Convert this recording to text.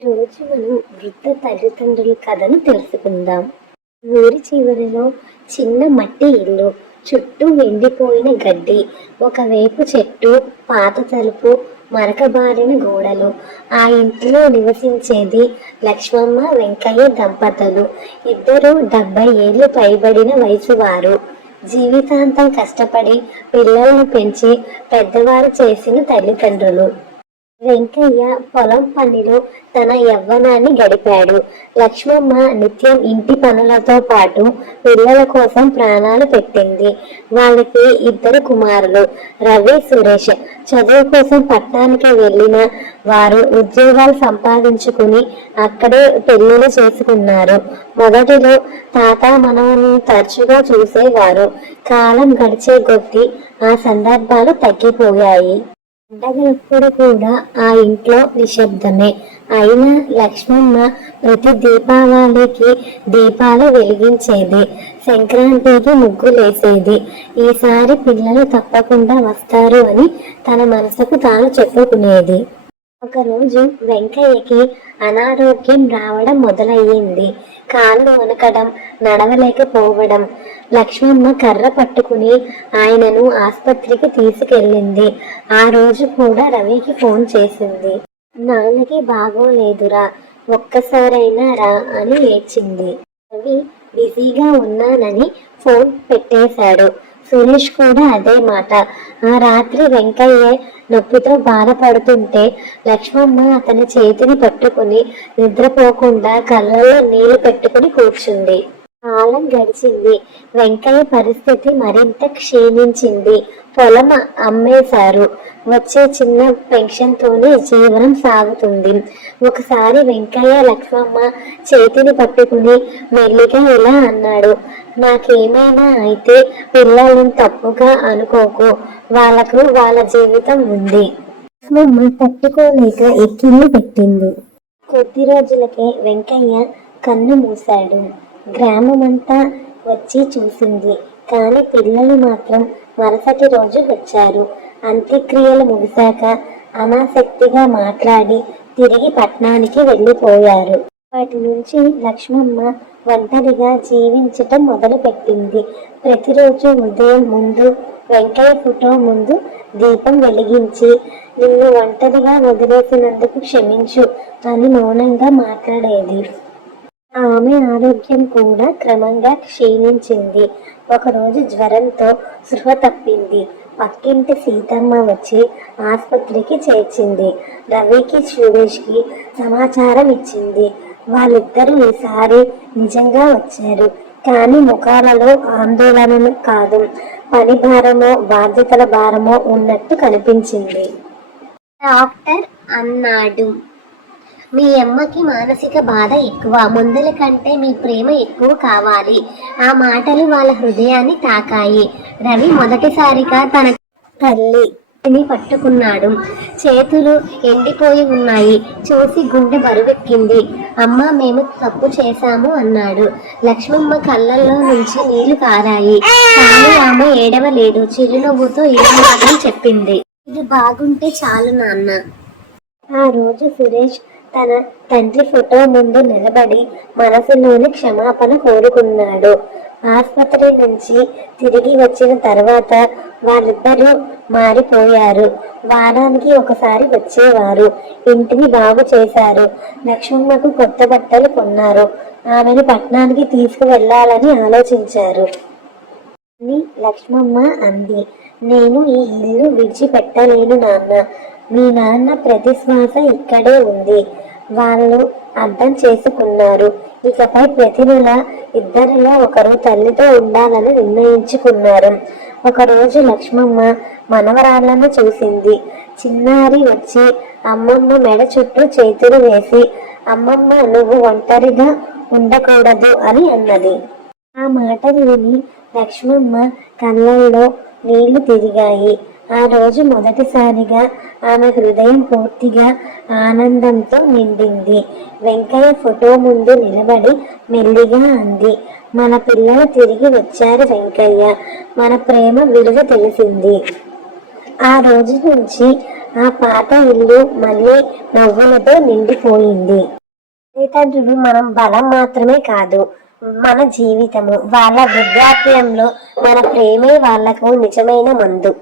రోజు మనం వృద్ధ తల్లిదండ్రుల కథను తెలుసుకుందాం. ఊరి చివరిలో చిన్న మట్టి ఇల్లు, చుట్టూ ఎండిపోయిన గడ్డి, ఒకవైపు చెట్టు, పాత తలుపు, మరకబారిన గోడలు. ఆ ఇంటిలో నివసించేది లక్ష్మమ్మ వెంకయ్య దంపతులు. ఇద్దరు 70 ఏళ్ళు పైబడిన వయసు వారు. జీవితాంతం కష్టపడి పిల్లలను పెంచి పెద్దవారు చేసిన తల్లిదండ్రులు. వెంకయ్య పొలం పనిలో తన యవ్వనాన్ని గడిపాడు. లక్ష్మమ్మ నిత్యం ఇంటి పనులతో పాటు పిల్లల కోసం ప్రాణాలు పెట్టింది. వాళ్ళకి 2 కుమారులు, రవి, సురేష్. చదువు కోసం పట్టణానికి వెళ్ళిన వారు ఉద్యోగాలు సంపాదించుకుని అక్కడే పెళ్లిళ్ళు చేసుకున్నారు. మొదటిలో తాత మనవలను తరచుగా చూసేవారు. కాలం గడిచే కొద్దీ ఆ సందర్భాలు తగ్గిపోయాయి. పండగలప్పుడు కూడా ఆ ఇంట్లో నిశ్శబ్దమే. అయినా లక్ష్మమ్మ ప్రతి దీపావళికి దీపాలు వెలిగించేది, సంక్రాంతికి ముగ్గులేసేది. ఈసారి పిల్లలు తప్పకుండా వస్తారు అని తన మనసుకు తాను చెప్పుకునేది. ఒకరోజు వెంకయ్యకి అనారోగ్యం రావడం మొదలయ్యింది. కాళ్ళు వణకడం, నడవలేకపోవడం. లక్ష్మమ్మ కర్ర పట్టుకుని ఆయనను ఆసుపత్రికి తీసుకెళ్ళింది. ఆ రోజు కూడా రవికి ఫోన్ చేసింది. నాన్నకి బాగోలేదురా, ఒక్కసారైనా రా అని ఏడ్చింది. రవి బిజీగా ఉన్నానని ఫోన్ పెట్టేశాడు. సురేష్ కూడా అదే మాట. ఆ రాత్రి వెంకయ్య నొప్పితో బాధపడుతుంటే లక్ష్మమ్మ అతని చేతిని పట్టుకుని నిద్రపోకుండా కళ్ళల్లో నీళ్లు పెట్టుకుని కూర్చుంది. కాలం గడిచింది. వెంకయ్య పరిస్థితి మరింత క్షీణించింది. పొలం అమ్మేశారు. వచ్చే చిన్న పెన్షన్ తోనే జీవనం సాగుతుంది. ఒకసారి వెంకయ్య లక్ష్మమ్మ చేతిని పట్టుకుని మెల్లిగా ఇలా అన్నాడు, నాకేమైనా అయితే పిల్లలను తప్పుగా అనుకోకు, వాళ్ళకు వాళ్ళ జీవితం ఉంది. లక్ష్మమ్మ తట్టుకోలేక ఎక్కిళ్ళు పెట్టింది. కొద్ది రోజులకే వెంకయ్య కన్ను మూశాడు. గ్రామమంతా వచ్చి చూసింది. కానీ పిల్లలు మాత్రం మరుసటి రోజు వచ్చారు. అంత్యక్రియలు ముగిశాక అనాసక్తిగా మాట్లాడి తిరిగి పట్నానికి వెళ్ళిపోయారు. వాటి నుంచి లక్ష్మమ్మ ఒంటరిగా జీవించటం మొదలుపెట్టింది. ప్రతిరోజు ఉదయం ముందు వెంకయ్య ఫోటో ముందు దీపం వెలిగించి, నిన్ను ఒంటరిగా వదిలేసినందుకు క్షమించు అని మౌనంగా మాట్లాడేది. ఆమె ఆరోగ్యం కూడా క్రమంగా క్షీణించింది. ఒకరోజు జ్వరంతో స్పృహ తప్పింది. పక్కింటి సీతమ్మ వచ్చి ఆసుపత్రికి చేర్చింది. రవికి, సురేష్కి సమాచారం ఇచ్చింది. వాళ్ళిద్దరూ ఈసారి నిజంగా వచ్చారు. కానీ ముఖాలలో ఆందోళనను కాదు, పని భారమో బాధ్యతల భారమో ఉన్నట్టు కనిపించింది. డాక్టర్ అన్నాడు, మీ అమ్మకి మానసిక బాధ ఎక్కువ, మందుల కంటే మీ ప్రేమ ఎక్కువ కావాలి. ఆ మాటలు వాళ్ళ హృదయాన్ని తాకాయి. రవి మొదటిసారిగా తన తల్లిని పట్టుకున్నాడు. చేతులు ఎండిపోయి ఉన్నాయి. చూసి గుండె బరువెక్కింది. అమ్మ, మేము తప్పు చేశాము అన్నాడు. లక్ష్మమ్మ కళ్ళల్లో నుంచి నీళ్లు కారాయి. కానీ ఆమె ఏడవలేదు. చిరునవ్వుతో ఏమాత్రం చెప్పింది, ఇది బాగుంటే చాలు నాన్న. ఆ రోజు సురేష్ తన తండ్రి ఫోటో ముందు నిలబడి మనసులోని క్షమాపణ కోరుకున్నాడు. ఆసుపత్రి నుంచి తిరిగి వచ్చిన తర్వాత వాళ్ళిద్దరూ మారిపోయారు. వారానికి ఒకసారి వచ్చేవారు. ఇంటిని బాగు చేశారు. లక్ష్మమ్మకు కొత్త బట్టలు కొన్నారు. ఆమెను పట్నానికి తీసుకువెళ్ళాలని ఆలోచించారు. లక్ష్మమ్మ అంది, నేను ఈ ఇల్లు విడిచిపెట్టలేను నాన్న. మీ నాన్న ప్రతి శ్వాస ఇక్కడే ఉంది. వాళ్ళు అర్థం చేసుకున్నారు. ఇకపై ప్రతి నెల ఇద్దరిలో ఒకరు తల్లితో ఉండాలని నిర్ణయించుకున్నారు. ఒకరోజు లక్ష్మమ్మ మనవరాళ్లను చూసింది. చిన్నారి వచ్చి అమ్మమ్మ మెడ చుట్టూ చేతులు వేసి, అమ్మమ్మ, నువ్వు ఒంటరిగా ఉండకూడదు అని అన్నది. ఆ మాటలు విని లక్ష్మమ్మ కళ్ళల్లో నీళ్లు తిరిగాయి. ఆ రోజు మొదటిసారిగా ఆమె హృదయం పూర్తిగా ఆనందంతో నిండింది. వెంకయ్య ఫోటో ముందు నిలబడి మెల్లిగా అంది, మన పిల్లలు తిరిగి వచ్చారు వెంకయ్య. మన ప్రేమ విలువ తెలిసింది. ఆ రోజు నుంచి ఆ పాత ఇల్లు మళ్ళీ నవ్వులతో నిండిపోయింది. తల్లిదండ్రులు మనం బలం మాత్రమే కాదు, మన జీవితము. వాళ్ళ వృద్ధాప్యంలో మన ప్రేమే వాళ్లకు నిజమైన మందు.